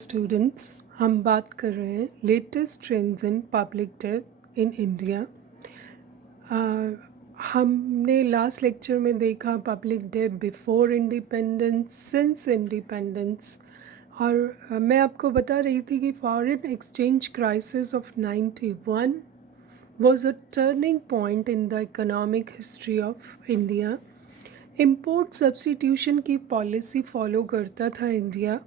Students, हम बात कर रहे हैं latest trends in public debt in India. हमने लास्ट लेक्चर में देखा public debt before independence, since independence. और मैं आपको बता रही थी कि foreign exchange crisis of 91 was a turning point in the economic history of India। Import substitution की पॉलिसी फॉलो करता था इंडिया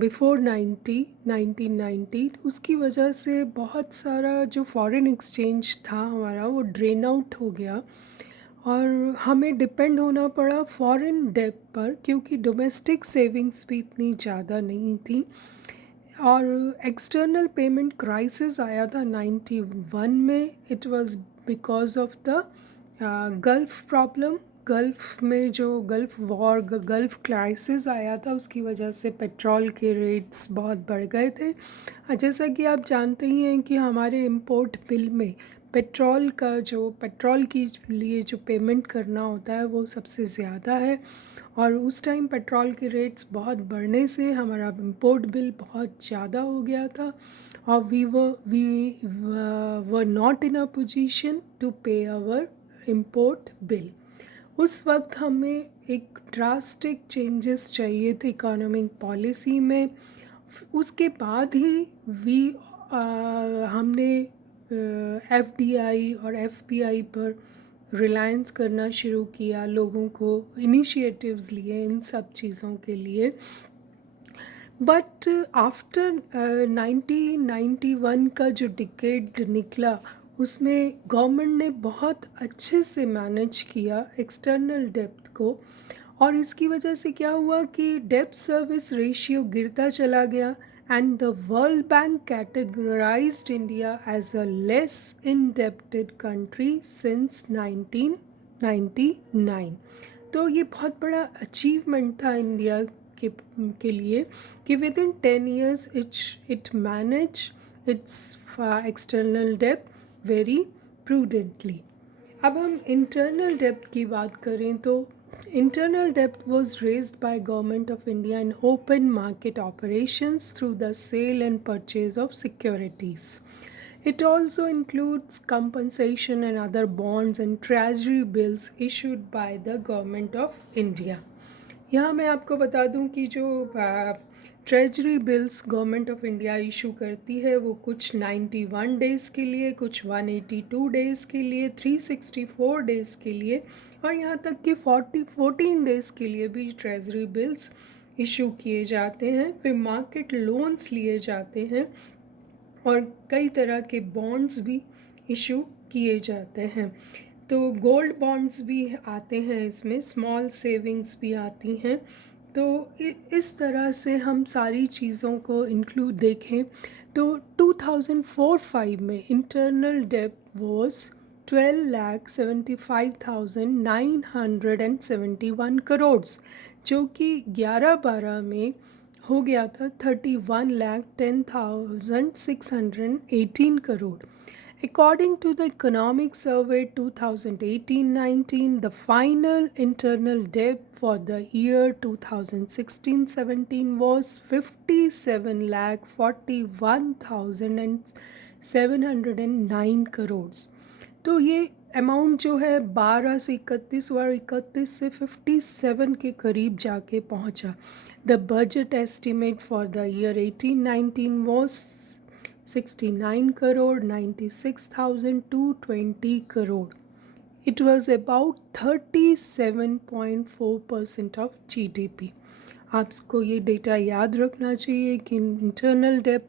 बिफोर 1990। उसकी वजह से बहुत सारा जो फॉरेन एक्सचेंज था हमारा वो ड्रेन आउट हो गया और हमें डिपेंड होना पड़ा फॉरेन डेट पर, क्योंकि डोमेस्टिक सेविंग्स भी इतनी ज़्यादा नहीं थी। और एक्सटर्नल पेमेंट क्राइसिस आया था 91 में। It was because of the gulf problem. Gulf में जो गल्फ़ वॉर, गल्फ़ क्राइसिस आया था, उसकी वजह से पेट्रोल के रेट्स बहुत बढ़ गए थे। जैसा कि आप जानते ही हैं कि हमारे इंपोर्ट बिल में पेट्रोल के लिए जो पेमेंट करना होता है वो सबसे ज़्यादा है। और उस टाइम पेट्रोल के रेट्स बहुत बढ़ने से हमारा इंपोर्ट बिल बहुत ज़्यादा हो गया था और we were not in a position to pay our import bill. उस वक्त हमें एक ड्रास्टिक चेंजेस चाहिए थे इकोनॉमिक पॉलिसी में। उसके बाद ही हमने एफडीआई और एफपीआई पर रिलायंस करना शुरू किया, लोगों को इनिशिएटिव्स लिए इन सब चीज़ों के लिए। बट आफ्टर 1991 का जो डिकेड निकला उसमें गवर्नमेंट ने बहुत अच्छे से मैनेज किया एक्सटर्नल डेब्ट को, और इसकी वजह से क्या हुआ कि डेब्ट सर्विस रेशियो गिरता चला गया and the World Bank categorized India as a less indebted country since 1999। तो ये बहुत बड़ा अचीवमेंट था इंडिया के लिए कि with in 10 years it manage it's external डेब्ट वेरी प्रूडेंटली। अब हम इंटरनल डेब्ट की बात करें तो internal debt was raised by government of India in open market operations through the sale and purchase of securities. It also includes compensation and other bonds and treasury bills issued by the government of India. यहाँ मैं आपको बता दूं कि जो treasury bills government of India issue करती है वो कुछ 91 डेज़ के लिए, कुछ 182 डेज़ के लिए, 364 डेज़ के लिए और यहाँ तक कि 14 डेज़ के लिए भी ट्रेजरी बिल्स इशू किए जाते हैं। फिर मार्केट लोन्स लिए जाते हैं और कई तरह के बॉन्ड्स भी इशू किए जाते हैं। तो गोल्ड बॉन्ड्स भी आते हैं इसमें, स्मॉल सेविंग्स भी आती हैं। तो इस तरह से हम सारी चीज़ों को इंक्लूड देखें तो 2004-05 में इंटरनल डेब्ट वॉज 12,75,971 करोड़, जो कि 11-12 में हो गया था 31,10,618 crore. According to the Economic Survey 2018-19, the final internal debt for the year 2016-17 was 57,41,709 crore. तो ये अमाउंट जो है 12 से 31 और 31 से 57 के करीब जाके पहुंचा। The budget estimate for the year 18-19 was 69 crore 96,220 crore. It was about 37.4% of GDP. आपको ये डेटा याद रखना चाहिए कि इंटरनल डेब्ट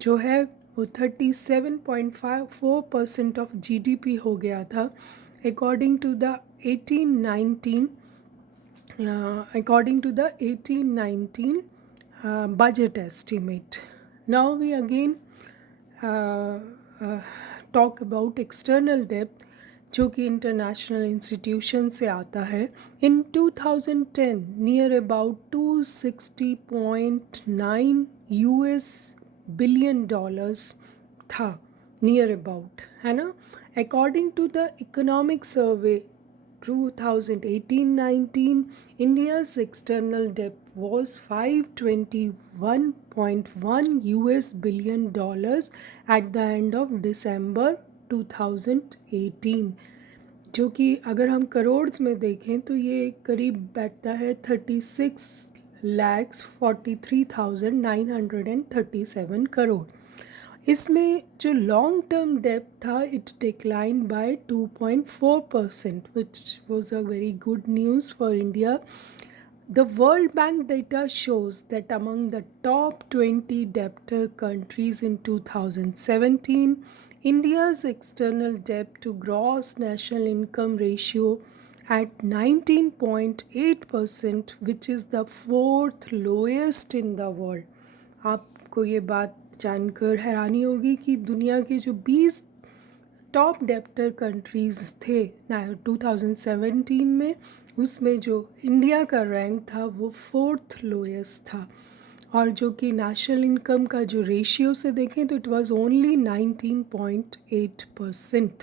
जो है वो 37.4% ऑफ GDP हो गया था according to the 1819 budget estimate. Now we again talk about external डेब्ट जो कि इंटरनेशनल इंस्टीट्यूशन से आता है। In 2010 near about 260.9 US billion dollars था, नियर अबाउट, है ना। According to the Economic Survey 2018-19, India's external debt was 521 $2.1 billion at the end of December 2018, जो कि अगर हम करोड़ में देखें तो ये करीब बैठता है 36,43,937 करोड़। इसमें जो लॉन्ग टर्म डेप्थ था it decline by 2.4%, which was a very good news for India. The World Bank data shows that among the top 20 debtor countries in 2017, India's external debt to gross national income ratio at 19.8%, which is the fourth lowest in the world. आपको ये बात जानकर हैरानी होगी कि दुनिया के जो 20 टॉप डेप्टर कंट्रीज़ थे 2017 में, उसमें जो इंडिया का रैंक था वो फोर्थ लोएस्ट था, और जो कि नेशनल इनकम का जो रेशियो से देखें तो इट वाज ओनली 19.8%.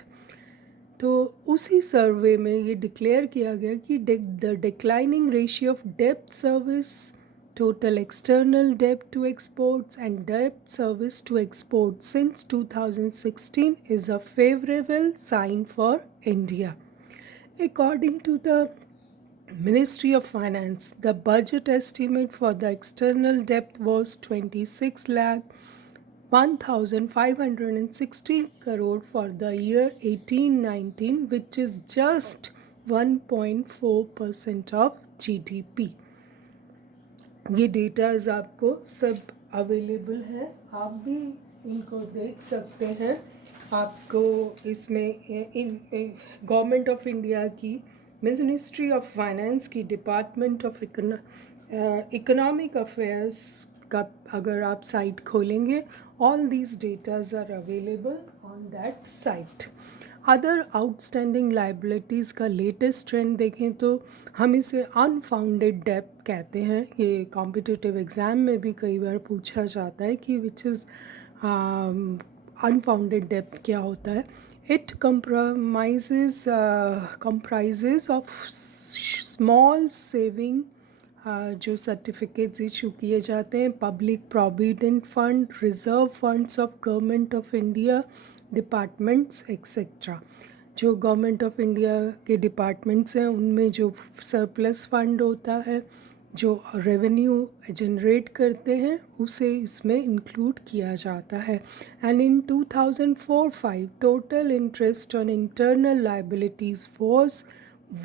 तो उसी सर्वे में ये डिक्लेयर किया गया कि द डिक्लाइनिंग रेशियो ऑफ डेब्ट service, total external debt to exports and debt service to exports since 2016 is a favorable sign for India. According to the Ministry of Finance, the budget estimate for the external debt was 26 lakh 1,560 crore for the year 18-19, which is just 1.4% of GDP. ये datas आपको सब available हैं, आप भी इनको देख सकते हैं. आपको इसमें गवर्नमेंट ऑफ इंडिया की मिनिस्ट्री ऑफ फाइनेंस की डिपार्टमेंट ऑफ इकोनॉमिक अफेयर्स का अगर आप साइट खोलेंगे, all these datas are available on that site. Other outstanding liabilities का लेटेस्ट ट्रेंड देखें तो हम इसे अनफाउंडेड डेब्ट कहते हैं. ये कॉम्पिटिटिव एग्ज़ाम में भी कई बार पूछा जाता है कि विच इज़ अनफाउंडेड डेब्ट क्या होता है. It comprises of small saving जो सर्टिफिकेट्स इशू किए जाते हैं, public provident fund, reserve funds of government of India, departments etcetera. जो गवर्नमेंट ऑफ इंडिया के डिपार्टमेंट्स हैं उनमें जो सरप्लस फंड होता है, जो रेवेन्यू जनरेट करते हैं, उसे इसमें इंक्लूड किया जाता है. And in 2004-05 total interest on internal liabilities was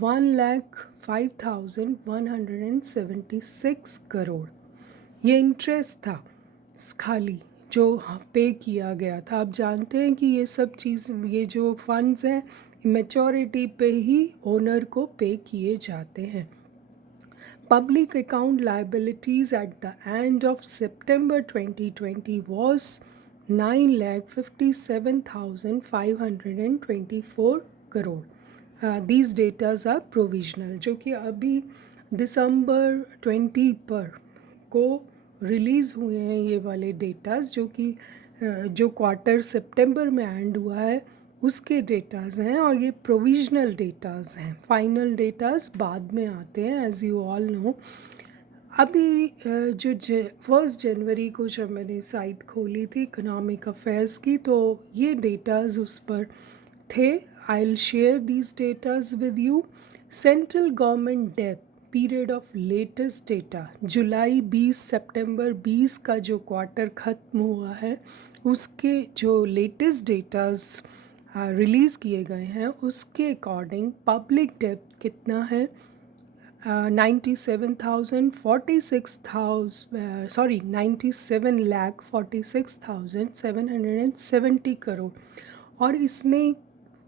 1,05,176 crore. ये इंटरेस्ट था खाली जो पे किया गया था. आप जानते हैं कि ये सब चीज़, ये जो फंड्स हैं मैच्योरिटी पे ही ओनर को पे किए जाते हैं. Public account liabilities at the end of September 2020 was 9,57,524 crore. These datas are provisional, जो कि अभी दिसंबर 20 पर को रिलीज़ हुए हैं ये वाले डेटाज, जो कि जो क्वार्टर सितंबर में एंड हुआ है उसके डेटाज हैं, और ये प्रोविजनल डेटाज हैं. फाइनल डेटाज बाद में आते हैं, एज यू ऑल नो. अभी जो 1 जनवरी को जब मैंने साइट खोली थी इकोनॉमिक अफेयर्स की, तो ये डेटाज उस पर थे. I will share these datas with you. Central government debt period of latest data, जुलाई 20 सितंबर 20 का जो क्वार्टर ख़त्म हुआ है उसके जो लेटेस्ट डेटाज रिलीज़ किए गए हैं उसके अकॉर्डिंग पब्लिक डेब्ट कितना है, 97,46,770 करोड़. और इसमें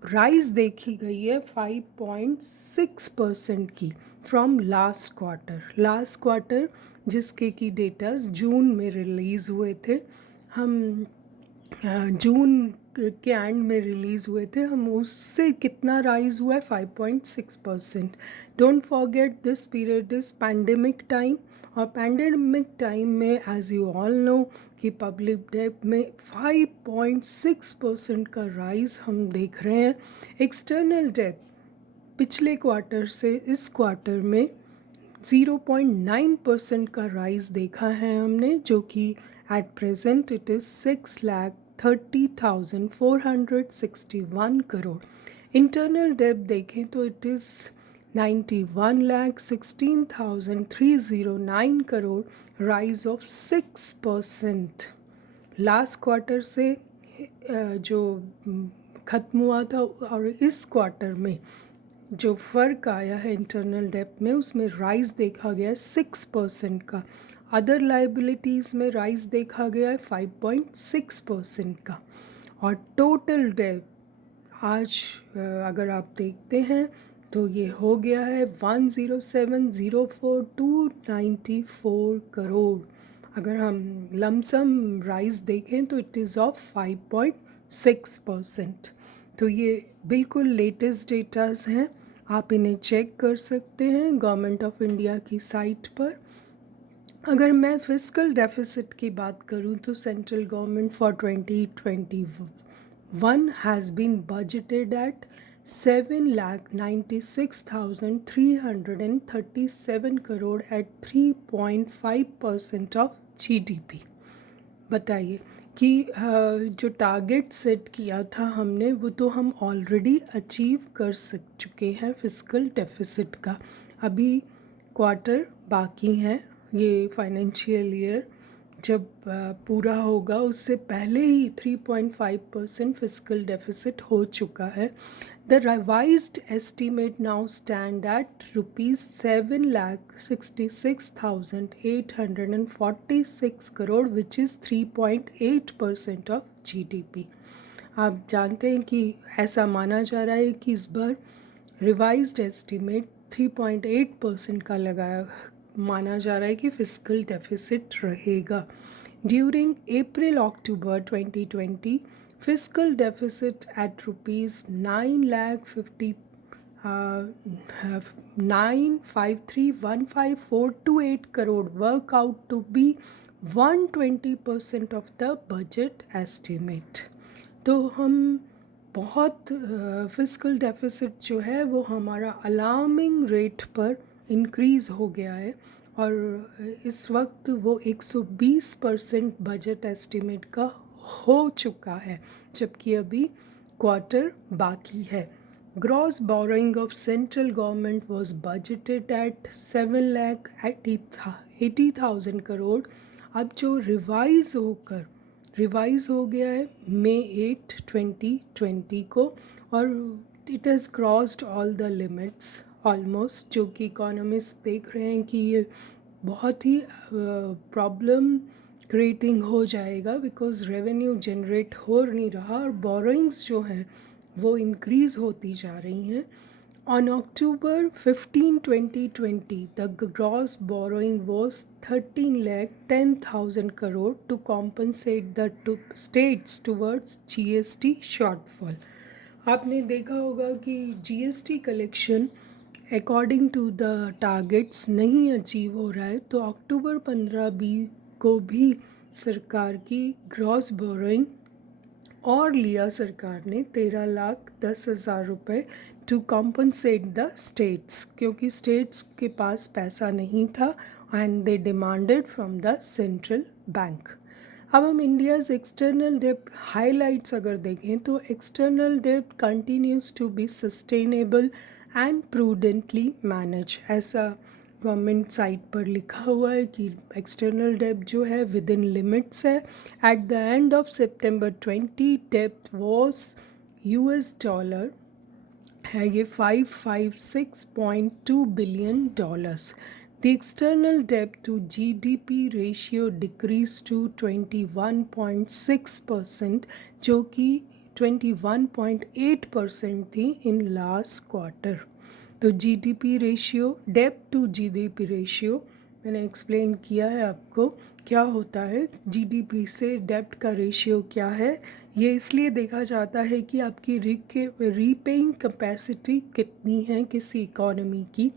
राइज़ देखी गई है 5.6% की फ्रॉम लास्ट क्वार्टर जिसके की डेटाज जून में रिलीज़ हुए थे. हम जून के एंड में रिलीज़ हुए थे, हम उससे कितना राइज हुआ है 5.6%. Don't forget this period is pandemic time, और पैंडेमिक टाइम में एज यू ऑल नो कि पब्लिक डेब्ट में 5.6% का राइज हम देख रहे हैं. एक्सटर्नल डेब्ट पिछले क्वार्टर से इस क्वार्टर में 0.9% का राइज देखा है हमने, जो कि at present it is 6,30,461 crore. Internal डेब्ट देखें तो it is 91,16,309 crore, rise of 6%। Last quarter से जो ख़त्म हुआ था और इस क्वार्टर में जो फ़र्क आया है इंटरनल डेब्ट में, उसमें राइज देखा गया है 6% का। अदर लाइबिलिटीज़ में राइज देखा गया है 5.6% का। और टोटल डेब्ट आज अगर आप देखते हैं तो ये हो गया है 107,04,294 करोड़। अगर हम लमसम राइज देखें तो इट इज़ ऑफ 5.6%। तो ये बिल्कुल लेटेस्ट डेटाज हैं, आप इन्हें चेक कर सकते हैं गवर्नमेंट ऑफ इंडिया की साइट पर। अगर मैं फिस्कल डेफिसिट की बात करूं तो central government for 2021 has been budgeted at 7,96,337 crore at 3.5% of GDP। बताइए कि जो टारगेट सेट किया था हमने वो तो हम ऑलरेडी अचीव कर चुके हैं फिस्कल डेफिसिट का। अभी क्वार्टर बाकी हैं, ये फाइनेंशियल ईयर जब पूरा होगा उससे पहले ही 3.5% फिस्कल डेफिसिट हो चुका है। The revised estimate now stand at ₹66,846 crore which is 3.8% of GDP। आप जानते हैं कि ऐसा माना जा रहा है कि इस बार रिवाइज्ड एस्टीमेट 3.8% का लगाया माना जा रहा है कि फिस्कल डेफिसिट रहेगा। During April October 2020 fiscal deficit at ₹953,15428 crore work out to be 120% of the budget estimate. तो हम बहुत फिस्कल डेफिसिट जो है वो हमारा अलार्मिंग रेट पर इंक्रीज़ हो गया है और इस वक्त वो 120% बजट एस्टिमेट का हो चुका है, जबकि अभी क्वार्टर बाकी है। Gross borrowing of central government was budgeted at 7,80,000 crore. अब जो रिवाइज़ हो गया है मई 8, 2020 को, और it has crossed all the limits almost, जो कि इकोनॉमिस्ट देख रहे हैं कि ये बहुत ही प्रॉब्लम क्रिएटिंग हो जाएगा बिकॉज रेवेन्यू जनरेट हो नहीं रहा और बोरोइंग्स जो हैं वो इंक्रीज़ होती जा रही हैं। On October 15, 2020, the gross borrowing was 13,10,000 crore to compensate the states towards GST shortfall. आपने देखा होगा कि GST collection according to the targets नहीं अचीव हो रहा है, तो अक्टूबर 15 को भी सरकार की ग्रॉस बोरोइंग और लिया सरकार ने 13,10,000 रुपये टू कॉम्पनसेट द स्टेट्स, क्योंकि स्टेट्स के पास पैसा नहीं था and they demanded from the central bank. अब हम इंडियाज़ एक्सटर्नल डेब्ट हाइलाइट्स अगर देखें तो एक्सटर्नल डेब्ट continues to be sustainable and prudently manage, ऐसा गवर्नमेंट साइट पर लिखा हुआ है कि एक्सटर्नल डेब्ट जो है विद इन लिमिट्स है। At the end of September 20 डेब्ट वॉज $, है ये $556.2 billion. The external debt to GDP ratio decreased to 21.6%, जो कि 21.8% थी इन लास्ट क्वार्टर। तो GDP रेशियो, डेब्ट टू GDP रेशियो मैंने एक्सप्लेन किया है आपको क्या होता है। GDP से डेब्ट का रेशियो क्या है, ये इसलिए देखा जाता है कि आपकी रीपेइंग कैपेसिटी कितनी है किसी इकोनॉमी की।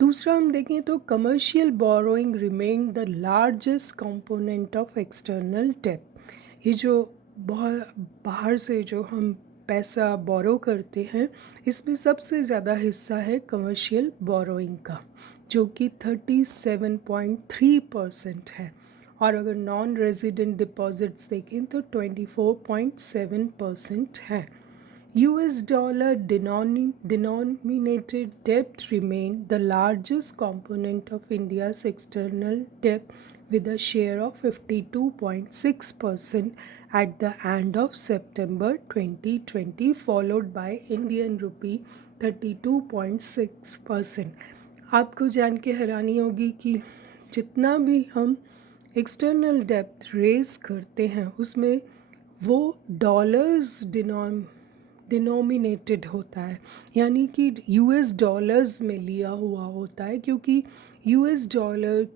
दूसरा हम देखें तो commercial borrowing remain the largest component of external डेब्ट। ये जो बाहर से जो हम पैसा बोरो करते हैं इसमें सबसे ज़्यादा हिस्सा है कमर्शियल बोरोइंग का। जो कि 37.3% है, और अगर नॉन रेजिडेंट डिपॉजिट्स देखें तो 24.7% है। US dollar denominated debt remained the largest component of India's external debt with a share of 52.6% at the end of September 2020, followed by Indian rupee 32.6%. आपको जान के हैरानी होगी कि जितना भी हम एक्सटर्नल डेप्थ रेज करते हैं उसमें वो डॉलर्स डिनोमिनेटेड होता है, यानी कि US डॉलर्स में लिया हुआ होता है, क्योंकि US डॉलर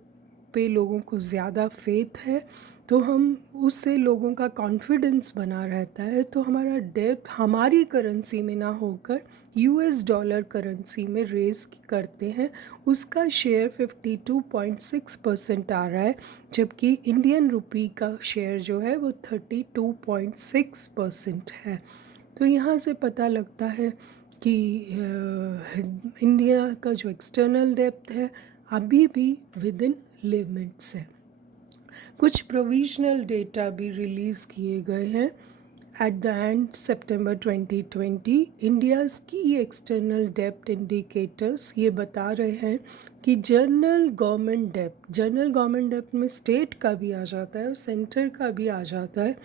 पे लोगों को ज़्यादा फेथ है, तो हम उससे लोगों का कॉन्फिडेंस बना रहता है, तो हमारा डेब्ट हमारी करेंसी में ना होकर US डॉलर करेंसी में रेज करते हैं। उसका शेयर 52.6% आ रहा है, जबकि इंडियन रुपी का शेयर जो है वो 32.6% है। तो यहाँ से पता लगता है कि इंडिया का जो एक्सटर्नल डेप्थ है अभी भी विद इन लिमिट्स है। कुछ प्रोविजनल डेटा भी रिलीज़ किए गए हैं। Eight the and September 2020 India's की एक्सटर्नल डेप्थ इंडिकेटर्स ये बता रहे हैं कि जनरल गवर्नमेंट डेप्थ में स्टेट का भी आ जाता है और सेंटर का भी आ जाता है।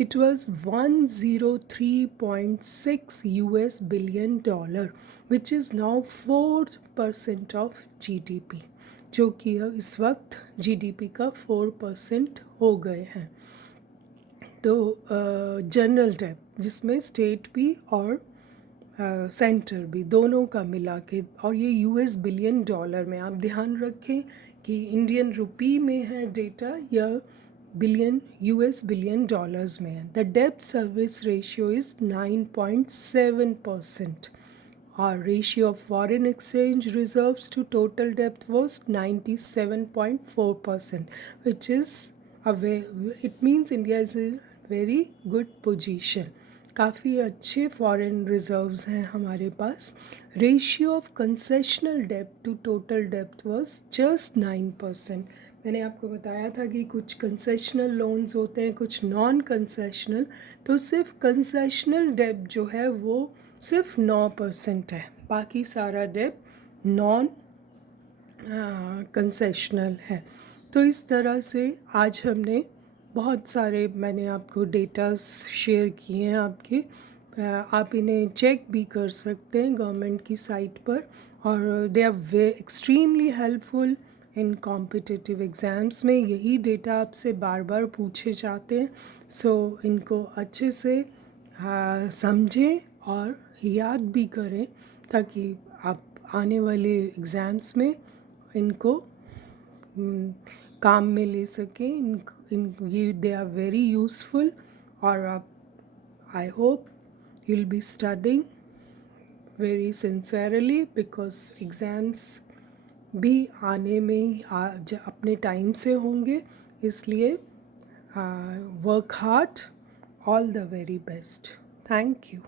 It was 103.6 US billion dollar which is now 4% of GDP, जो कि इस वक्त GDP का 4% हो गए हैं। तो जनरल डेप्थ जिसमें स्टेट भी और सेंटर भी दोनों का मिला के, और ये US बिलियन डॉलर में, आप ध्यान रखें कि इंडियन रुपी में है डेटा या US बिलियन डॉलर्स में है। The depth service ratio is 9.7%. Our ratio of foreign exchange reserves to total debt was 97.4%, which is it means India is in very good position. काफ़ी अच्छे foreign reserves हैं हमारे पास। Ratio of concessional dept to total dept was just 9%। मैंने आपको बताया था कि कुछ कंसेशनल लोन्स होते हैं, कुछ नॉन कंसेशनल, तो सिर्फ कंसेशनल डेप्ट जो है वो सिर्फ 9% है, बाकी सारा डेप्ट नॉन कंसेशनल है। तो इस तरह से आज हमने बहुत सारे, मैंने आपको डेटास शेयर किए हैं आपके, आप इन्हें चेक भी कर सकते हैं गवर्नमेंट की साइट पर, और they are extremely helpful in competitive exams में। यही डेटा आपसे बार बार पूछे जाते हैं, सो इनको अच्छे से समझें और याद भी करें ताकि आप आने वाले एग्ज़ाम्स में इनको काम में ले सकें। ये दे आर वेरी यूज़फुल, और आप, I hope you will be studying very sincerely, because exams भी आने में अपने टाइम से होंगे, इसलिए work hard, all the very best. Thank you.